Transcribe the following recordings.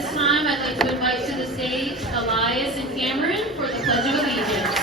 this time, I'd like to invite to the stage Elias and Cameron for the Pledge of Allegiance.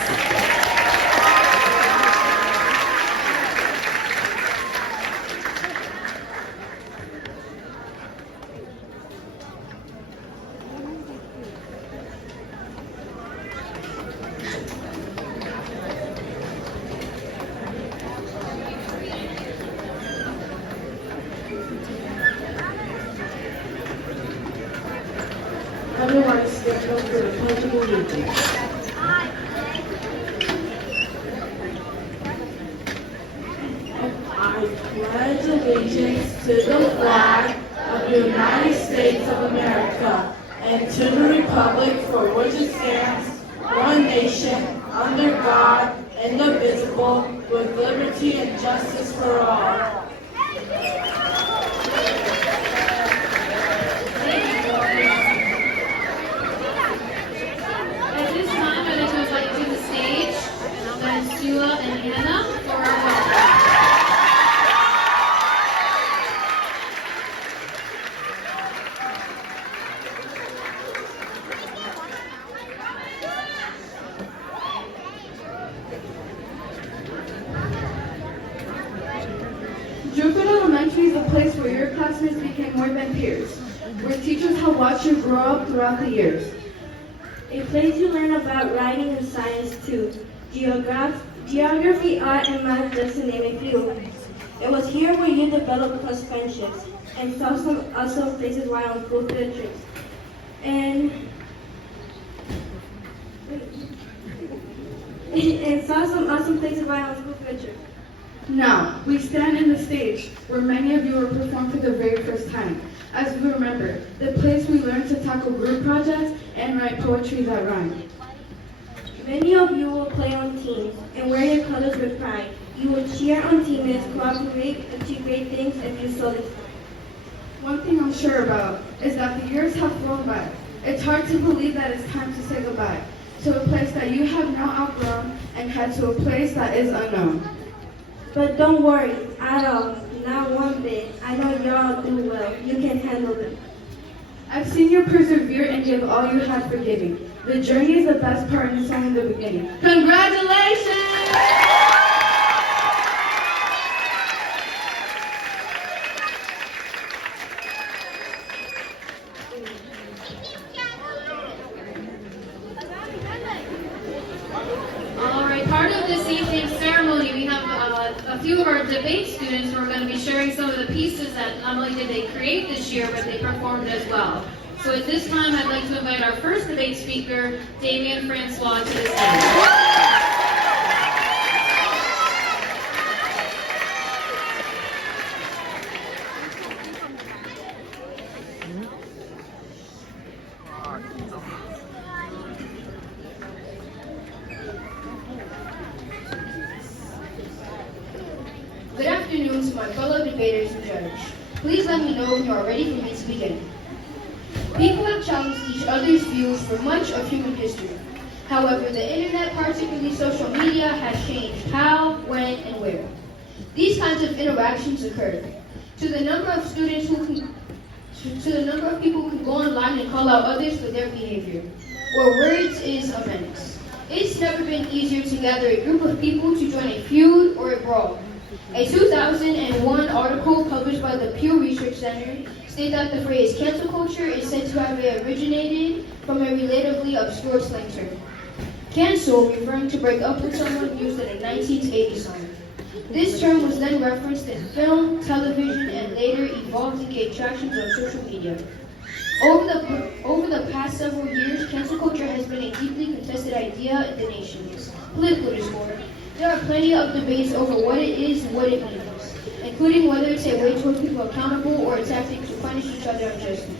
Everyone stand up for the Pledge of Allegiance. I pledge allegiance to the flag of the United States of America and to the republic for which it stands, one nation, under God, indivisible, with liberty and justice for all. At this time, I'd like to invite to the stage Sula and Hannah for our welcome. Driftwood Elementary is a place where your classmates became more than peers, where teachers have watched you grow up throughout the years. A place you learn about writing and science too. Geography, art, and math, just to name a few. It was here where you developed close friendships and saw some awesome places while on school field trips. And saw some awesome places while on school field trips. Now, we stand in the stage where many of you will perform for the very first time. As we remember, the place we learned to tackle group projects and write poetry that rhyme. Many of you will play on teams and wear your colors with pride. You will cheer on teammates, cooperate, achieve great things, and do so this time. One thing I'm sure about is that the years have flown by. It's hard to believe that it's time to say goodbye to a place that you have now outgrown and head to a place that is unknown. But don't worry at all, not one bit. I know y'all do well. You can handle it. I've seen you persevere and give all you have for giving. The journey is the best part and it's only the beginning. Congratulations! All right, part of this evening's ceremony, we have a few of our debate students who are going to be sharing some of the pieces that not only did they create this year, but they performed as well. So at this time, I'd like to invite our first debate speaker, Damien Francois, to the stage. Good afternoon to my fellow debaters and judge. Please let me know when you are ready for me to begin. People have challenged each other's views for much of human history. However, the internet, particularly social media, has changed how, when, and where these kinds of interactions occur. To the number of people who can go online and call out others for their behavior, where words is a menace. It's never been easier to gather a group of people to join a feud or a brawl. A 2001 article published by the Pew Research Center states that the phrase cancel culture is said to have originated from a relatively obscure slang term. Cancel, referring to break up with someone, used in a 1980s song. This term was then referenced in film, television, and later evolved to gain traction on social media. Over the past several years, cancel culture has been a deeply contested idea in the nation's political discourse. There are plenty of debates over what it is and what it means, including whether it's a way to hold people accountable or a tactic to punish each other unjustly,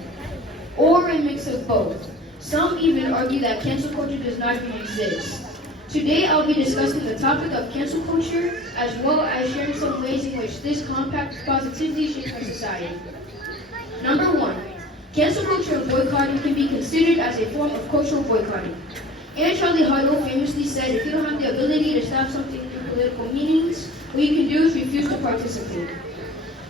or a mix of both. Some even argue that cancel culture does not even exist. Today I'll be discussing the topic of cancel culture, as well as sharing some ways in which this compact positively shapes our society. Number 1. Cancel culture and boycotting can be considered as a form of cultural boycotting. And Charlie Huddle famously said, if you don't have the ability to stop something through political meanings, what you can do is refuse to participate.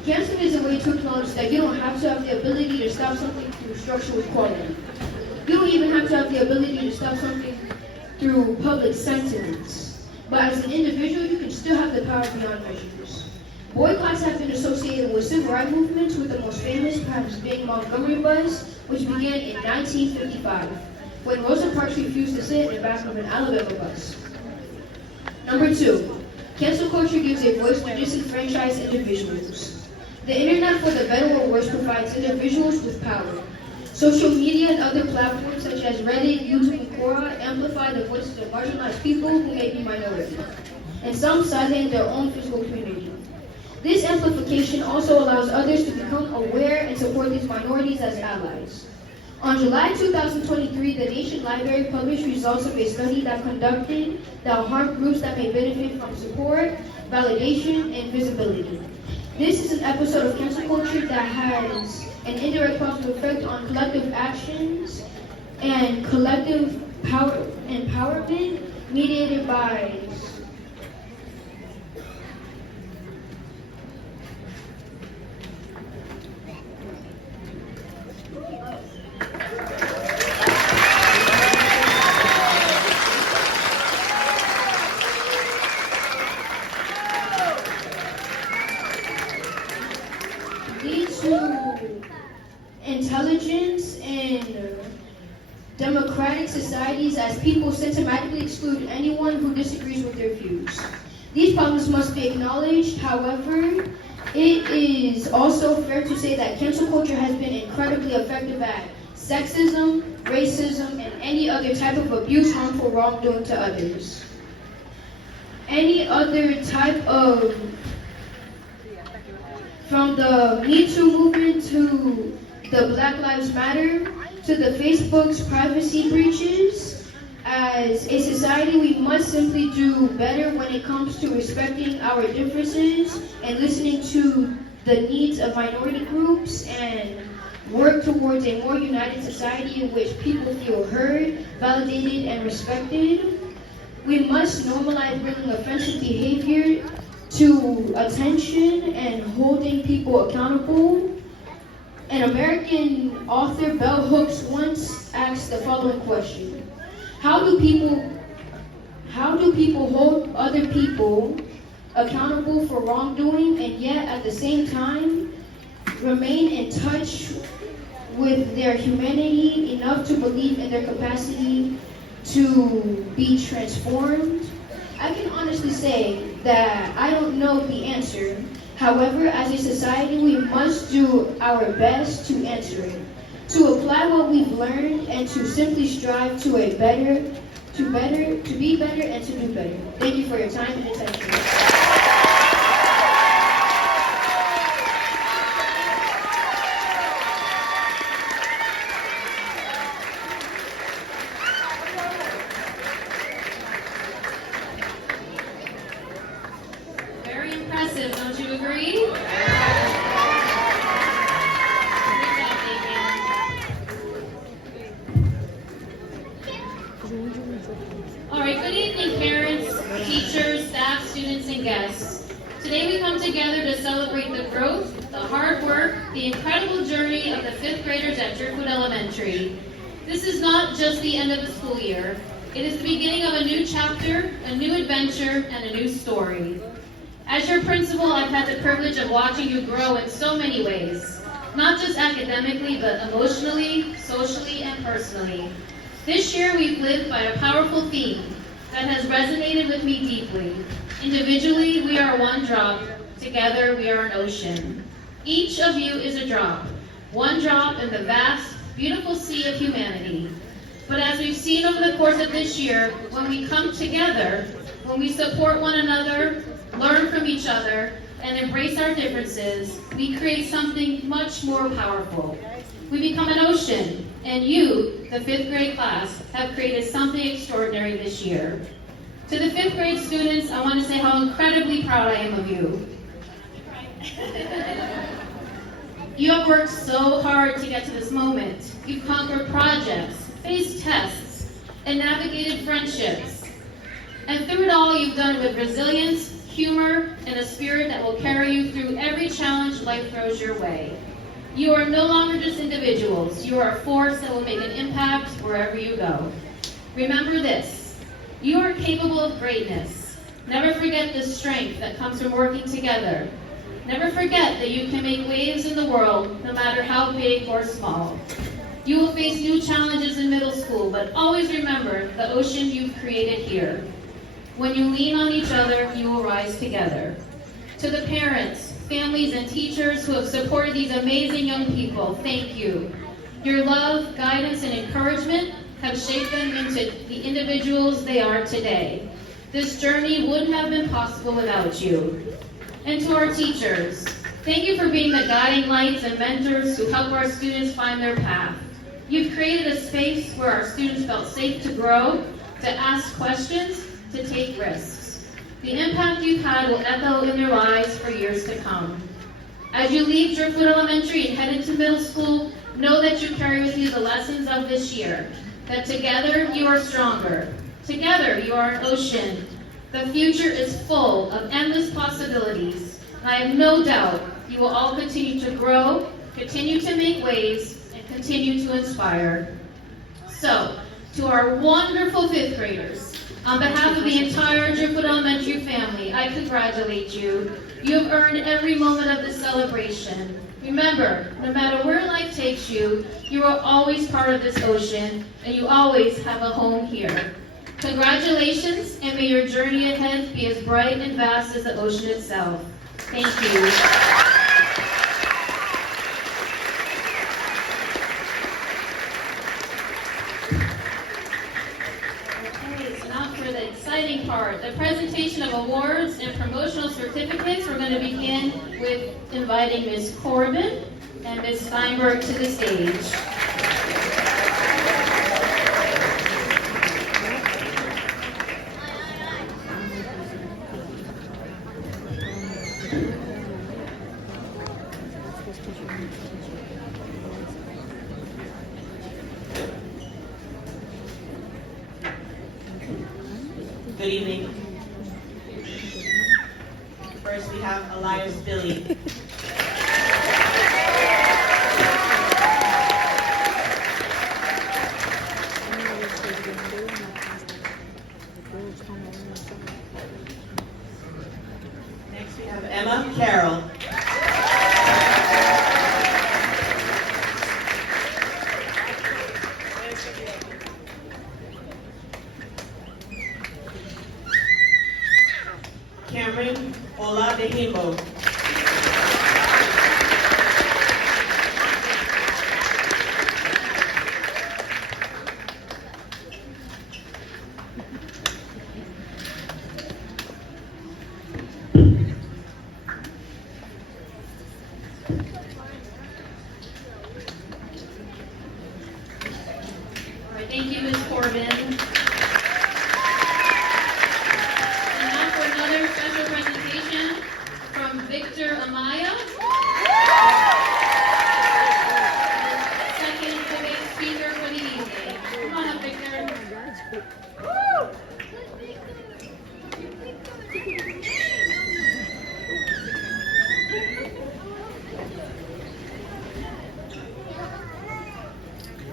Canceling is a way to acknowledge that you don't have to have the ability to stop something through structural equality. You don't even have to have the ability to stop something through public sentiments. But as an individual, you can still have the power beyond measures. Boycotts have been associated with civil rights movements, with the most famous perhaps being Montgomery Bus, which began in 1955, when Rosa Parks refused to sit in the back of an Alabama bus. Number 2, cancel culture gives a voice to disenfranchised individuals. The internet, for the better or worse, provides individuals with power. Social media and other platforms such as Reddit, YouTube, and Quora amplify the voices of marginalized people who may be minority, and some silence their own physical community. This amplification also allows others to become aware and support these minorities as allies. On July 2023, the Nation Library published results of a study that conducted that harm groups that may benefit from support, validation, and visibility. This is an episode of cancel culture that has an indirect positive effect on collective actions and collective power empowerment mediated by lead to intelligence in democratic societies as people systematically exclude anyone who disagrees with their views. These problems must be acknowledged. However, it is also fair to say that cancel culture has been incredibly effective at sexism, racism, and any other type of abuse, harmful wrongdoing to others. Any other type of, from the Me Too movement to the Black Lives Matter to the Facebook's privacy breaches, as a society we must simply do better when it comes to respecting our differences and listening to the needs of minority groups and work towards a more united society in which people feel heard, validated, and respected. We must normalize bringing offensive behavior to attention and holding people accountable. An American author, Bell Hooks, once asked the following question: How do people hold other people accountable for wrongdoing and yet at the same time remain in touch with their humanity enough to believe in their capacity to be transformed? I can honestly say that I don't know the answer. However, as a society, we must do our best to answer it, to apply what we've learned, and to simply strive to be better, and to do better. Thank you for your time and attention. Very impressive, don't you agree? Good job, Damien. All right, good evening, parents, teachers, staff, students, and guests. Today we come together to celebrate the growth, the hard work, the incredible journey of the 5th graders at Driftwood Elementary. This is not just the end of the school year. It is the beginning of a new chapter, a new adventure, and a new story. As your principal, I've had the privilege of watching you grow in so many ways, not just academically, but emotionally, socially, and personally. This year, we've lived by a powerful theme that has resonated with me deeply. Individually, we are one drop. Together, we are an ocean. Each of you is a drop, one drop in the vast, beautiful sea of humanity. But as we've seen over the course of this year, when we come together, when we support one another, learn from each other, and embrace our differences, we create something much more powerful. We become an ocean, and you, the 5th grade class, have created something extraordinary this year. To the 5th grade students, I want to say how incredibly proud I am of you. You have worked so hard to get to this moment. You've conquered projects, faced tests, and navigated friendships. And through it all, you've done it with resilience, humor, and a spirit that will carry you through every challenge life throws your way. You are no longer just individuals. You are a force that will make an impact wherever you go. Remember this: you are capable of greatness. Never forget the strength that comes from working together. Never forget that you can make waves in the world, no matter how big or small. You will face new challenges in middle school, but always remember the ocean you've created here. When you lean on each other, you will rise together. To the parents, families, and teachers who have supported these amazing young people, thank you. Your love, guidance, and encouragement have shaped them into the individuals they are today. This journey wouldn't have been possible without you. And to our teachers, thank you for being the guiding lights and mentors who help our students find their path. You've created a space where our students felt safe to grow, to ask questions, to take risks. The impact you've had will echo in their lives for years to come. As you leave Driftwood Elementary and head into middle school, know that you carry with you the lessons of this year, that together you are stronger. Together you are an ocean. The future is full of endless possibilities. I have no doubt you will all continue to grow, continue to make waves, and continue to inspire. So, to our wonderful fifth graders, on behalf of the entire Driftwood Elementary family, I congratulate you. You have earned every moment of this celebration. Remember, no matter where life takes you, you are always part of this ocean, and you always have a home here. Congratulations, and may your journey ahead be as bright and vast as the ocean itself. Thank you. Exciting part, the presentation of awards and promotional certificates. We're going to begin with inviting Ms. Corbin and Ms. Steinberg to the stage. Good evening. First, we have Elias Billy. Next, we have Emma Carroll. Cameron Oladehimbo. All right, thank you, Ms. Corbin. Special presentation from Victor Amaya. Second debate speaker for the evening. Come on up, Victor.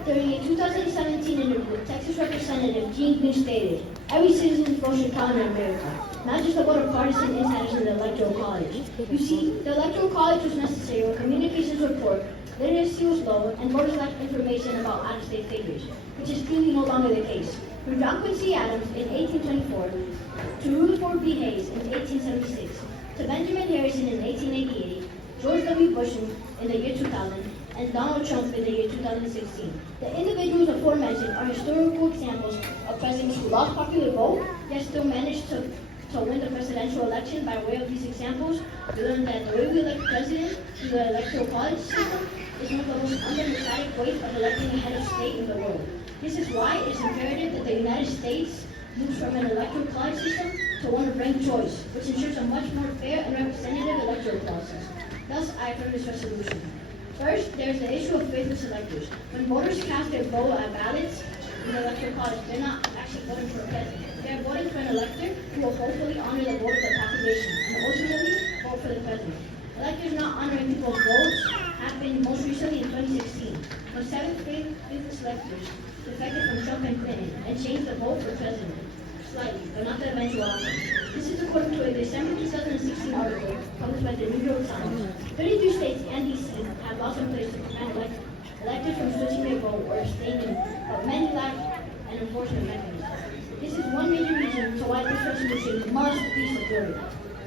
During a 2017 interview, Texas Representative Gene Green stated, "Every citizen votes should count in America, not just about a partisan insiders in the Electoral College." You see, the Electoral College was necessary when communications were poor, literacy was low, and voters lacked information about out-of-state figures, which is clearly no longer the case. From John Quincy Adams in 1824, to Rutherford B. Hayes in 1876, to Benjamin Harrison in 1888, George W. Bush in the year 2000, and Donald Trump in the year 2016. The individuals aforementioned are historical examples of presidents who lost popular vote, yet still managed to win the presidential election. By way of these examples, we learned that the way we elect president through the electoral college system is one of the most undemocratic ways of electing a head of state in the world. This is why it is imperative that the United States moves from an electoral college system to one of ranked choice, which ensures a much more fair and representative electoral process. Thus, I affirm this resolution. First, there is the issue of faithless electors. When voters cast their vote on ballots in the electoral college, they're not actually voting for a president. They are voting for an elector who will hopefully honor the vote of the population and ultimately vote for the president. Electors not honoring people's votes happened most recently in 2016, when 7 fifth electors defected from Trump and Clinton and changed the vote for president slightly, but not the eventual outcome. This is according to a December 2016 article published by the New York Times. 32 states and D.C. have laws in place to prevent electors from switching their vote or abstaining, but many lack an enforcement mechanism. This is one major reason to why this resolution must be supported.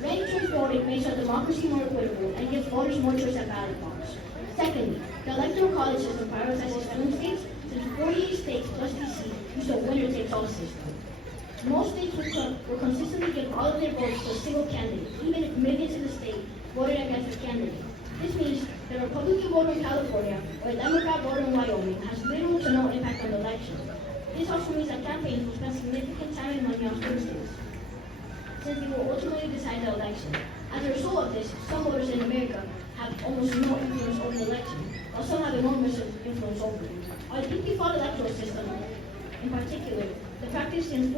Ranked choice voting makes our democracy more equitable and gives voters more choice at ballot box. Secondly, the electoral college system prioritizes swing states since 48 states plus D.C. use a winner-takes-all system. Most states will consistently give all of their votes to a single candidate, even if millions in the state voted against a candidate. This means the Republican voter in California or a Democrat voter in Wyoming has little to no impact on the election. This also means that campaigns will spend significant time and money on swing states, since they will ultimately decide the election. As a result of this, some voters in America have almost no influence over the election, while some have enormous influence over it. Our deeply flawed electoral system, in particular, the practice in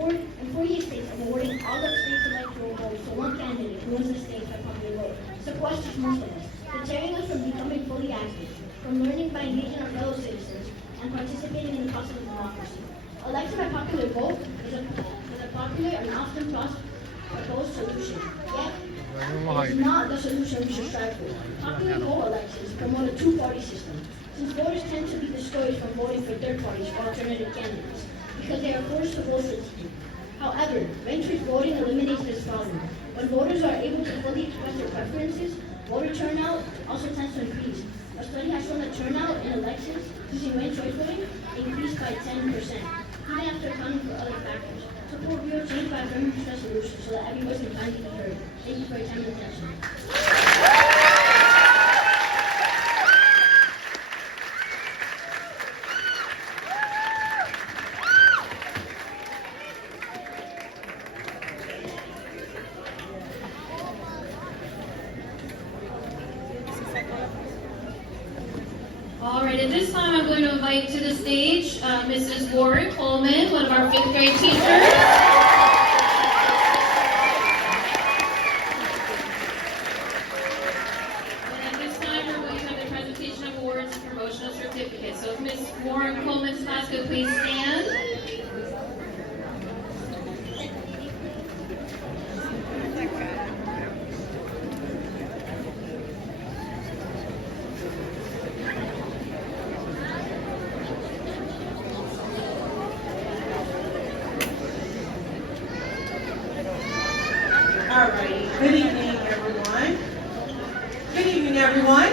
48 states of awarding all of states' electoral votes to one candidate who wins the state by popular vote, sequesters most of us, deterring us from becoming fully active, from learning by engaging our fellow citizens, and participating in the process of democracy. Election by popular vote is a popular and often proposed solution, yet it is not the solution we should strive for. Popular vote elections promote a two-party system, since voters tend to be discouraged from voting for third parties or alternative candidates, because they are forced to vote strategically. However, ranked choice voting eliminates this problem. When voters are able to fully express their preferences, voter turnout also tends to increase. A study has shown that turnout in elections using ranked choice voting increased by 10%, even after accounting for other factors. Support real change by affirming this resolution so that every voice can finally be heard. Thank you for your time and attention. All right, at this time I'm going to invite to the stage Mrs. Warren Coleman, one of our 5th grade teachers. And at this time we're going to have the presentation of awards and promotional certificates. So if Ms. Warren Coleman's class could please stand. Alrighty, good evening, everyone. Good evening, everyone.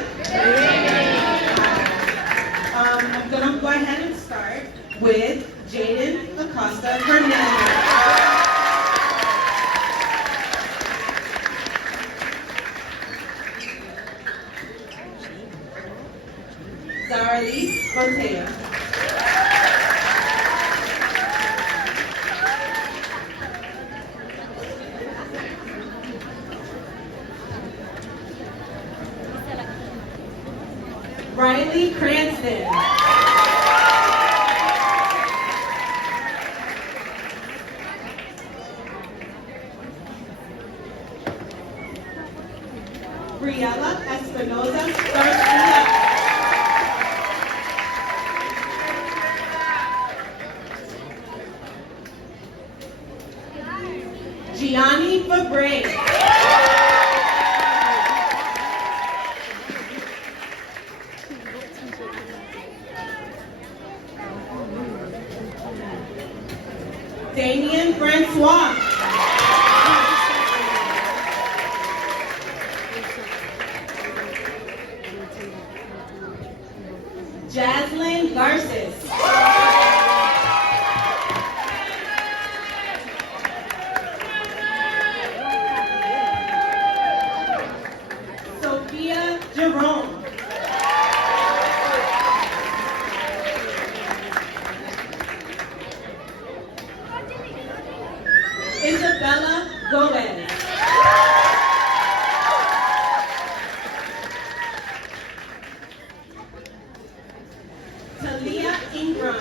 I'm going to go ahead and start with Jaden Acosta Hernandez. Zarly Montea. Riley Cranston. Briella Espinoza Garcia. Gianni Fabre. Damien Francois. Jaslyn Garces. Sophia Jerome. Isabella Gomez. Talia Ingram.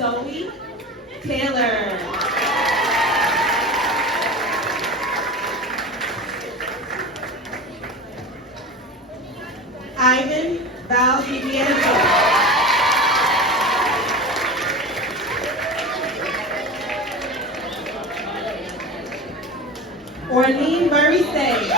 Zoe Taylor. Ivan Valdivieso. Orlean Marise.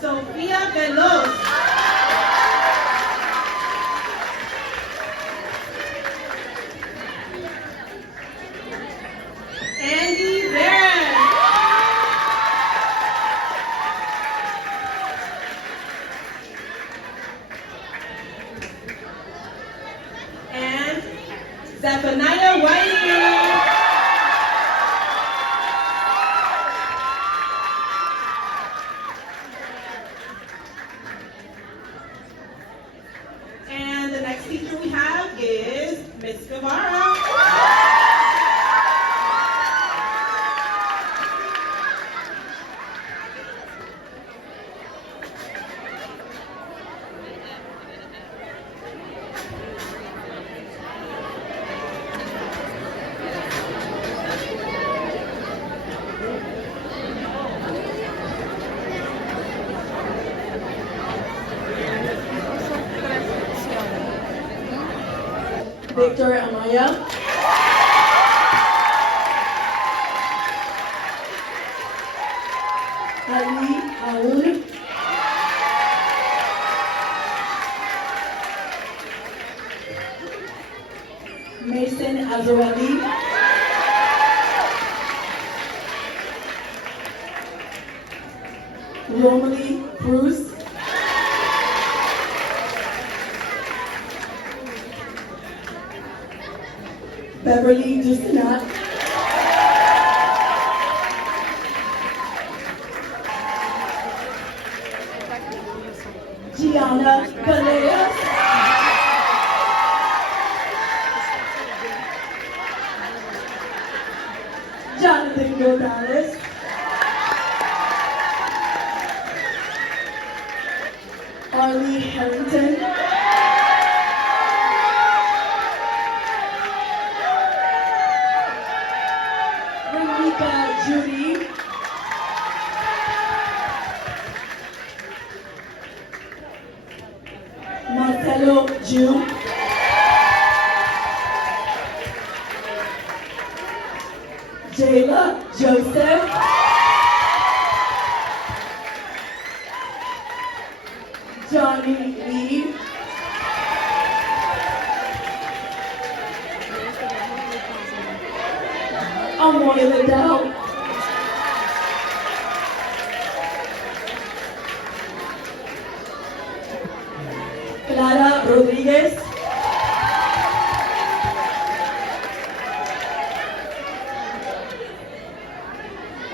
Sofia Veloz. Andy Barron. And Zephaniah White. And the next teacher we have is Miss Guevara. Victor Amaya. Ali Aoun. Mason Azarelli. Romalie Cruz. Beverly Justinat. Gianna Valeas. Jonathan Gonzalez. Arlie Harrington. Judy. Marcelo June. Jayla Joseph. Johnny Lee. Amoy Liddell. Clara Rodriguez.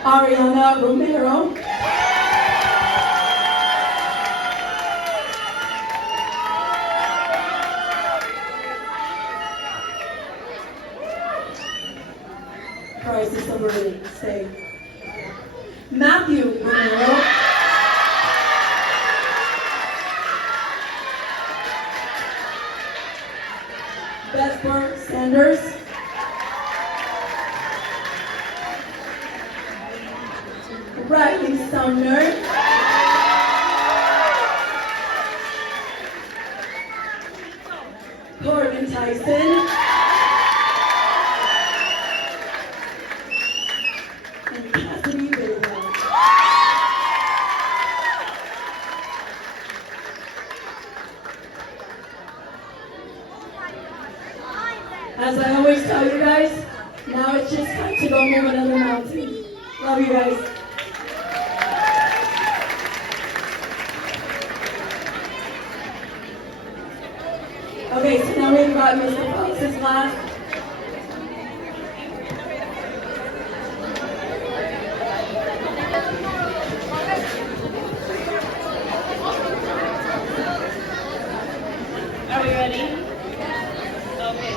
Ariana Romero. Christ is somebody say. Matthew Romero. Vesper Sanders. Riley Sumner. Corbin Tyson. And Cassidy Vega. As I always tell you guys, now it's just time to go move another mountain. Love you guys. Okay, so now we've got Mr. Fox's class. Are we ready? Okay.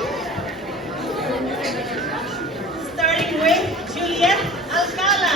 Starting with Juliet Alcala.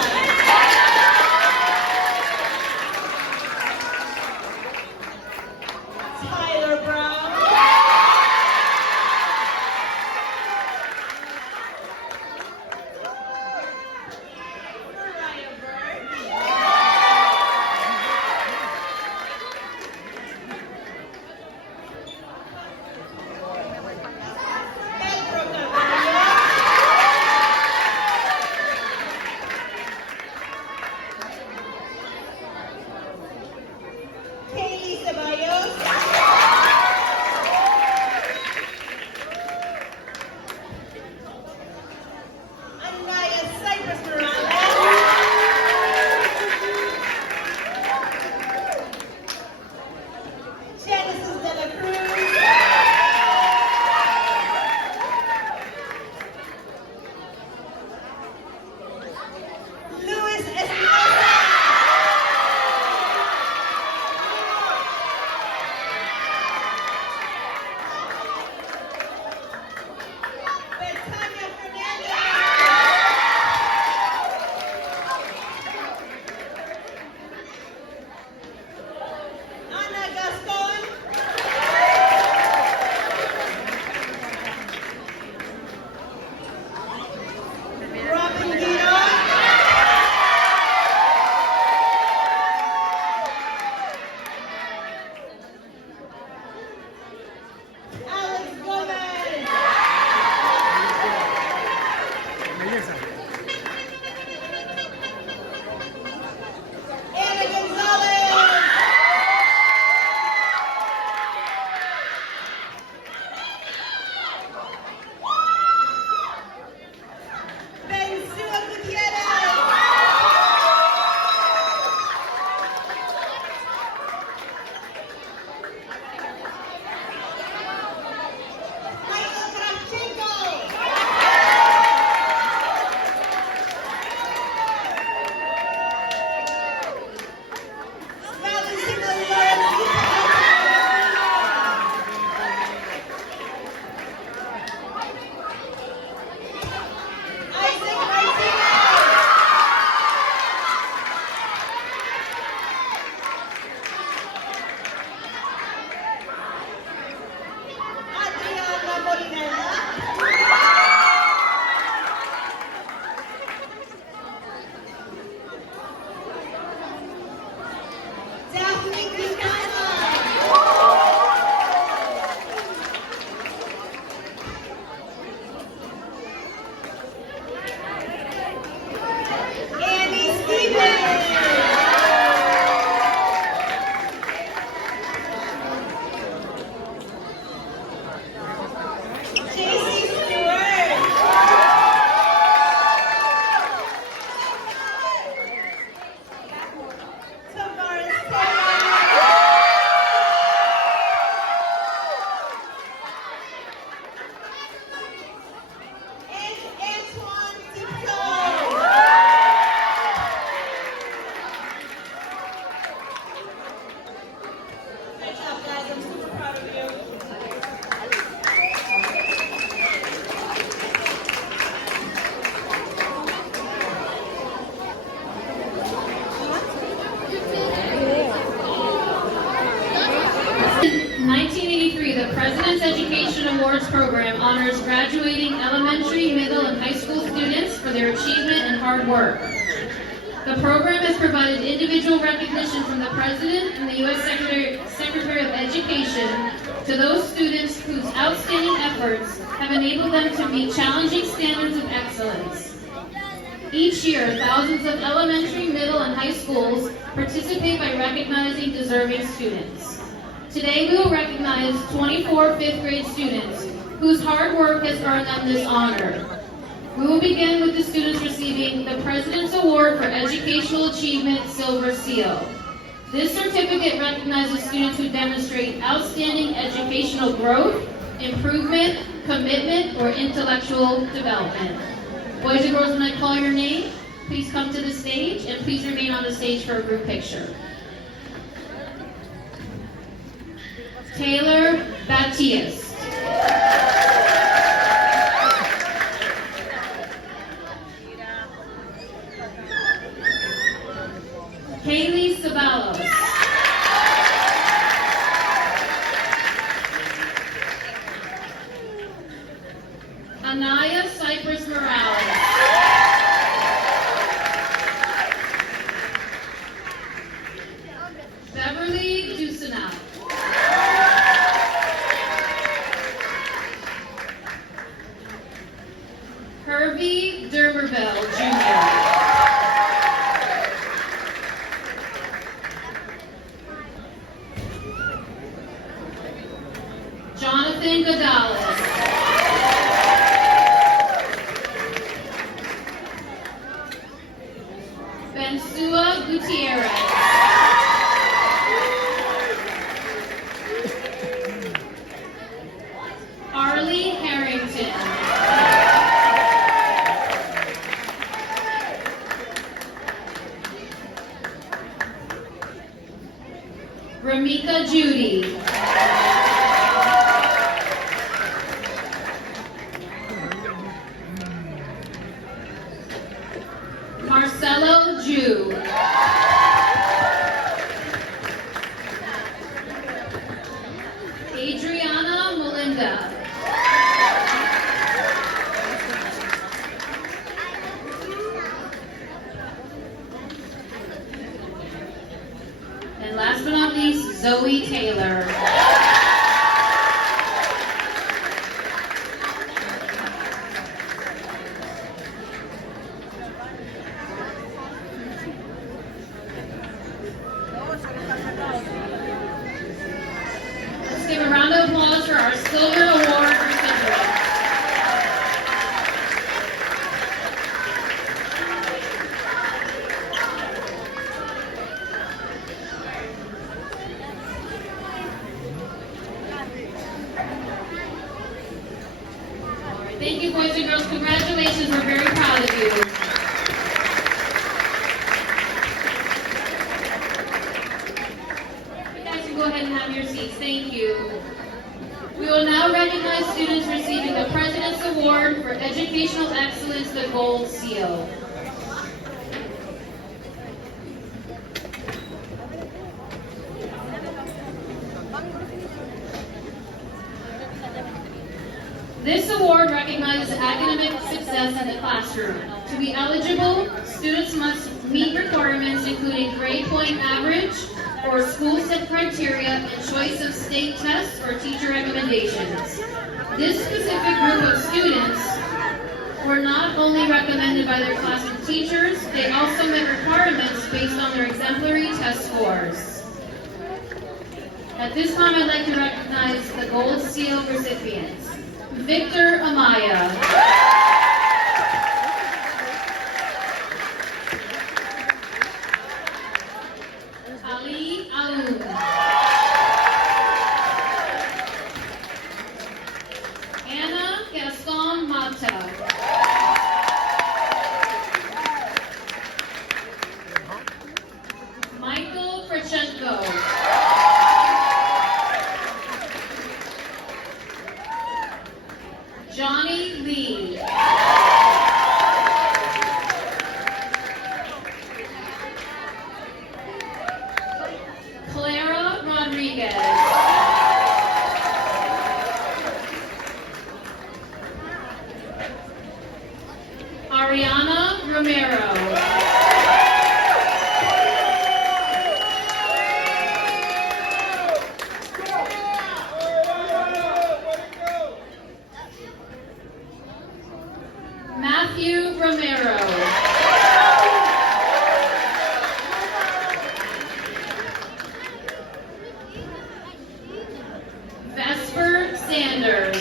In 1983, the President's Education Awards program honors graduating elementary, middle, and high school students for their achievement and hard work. The program has provided individual recognition from the President and the U.S. Secretary of Education to those students whose outstanding efforts have enabled them to meet challenging standards of excellence. Each year, thousands of elementary, middle, and high schools participate by recognizing deserving students. Today, we will recognize 24 fifth grade students whose hard work has earned them this honor. We will begin with the students receiving the President's Award for Educational Achievement Silver Seal. This certificate recognizes students who demonstrate outstanding educational growth, improvement, commitment, or intellectual development. Boys and girls, when I call your name, please come to the stage and please remain on the stage for a group picture. Taylor Baptiste. Kaylee Sabalos. Anaya Cypress Morales. Beverly Dusenau. Hervey Dermerville, Jr. Jonathan Godales. Bensua Gutierrez. Arlie Harrington. Ramika Judy. Marcelo Ju. Adriana Melinda. And last but not least, Zoe Taylor. Let's give a round of applause for our Silver Award recipients. Thank you, boys and girls. Congratulations. We're very proud of you. You guys can go ahead and have your seats. Thank you. We will now recognize students receiving the President's Award for Educational Excellence, the Gold Seal. This award recognizes academic success in the classroom. To be eligible, students must meet requirements including grade point average, or school set criteria and choice of state tests or teacher recommendations. This specific group of students were not only recommended by their classroom teachers, they also met requirements based on their exemplary test scores. At this time, I'd like to recognize the Gold Seal recipients. Victor Amaya. Ali Aoun. Anna Gaston Mata. Michael Frachenko. Johnny Lee. Clara Rodriguez. Ariana Romero. Matthew Romero. Vesper Sanders.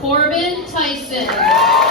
Corbin Tyson.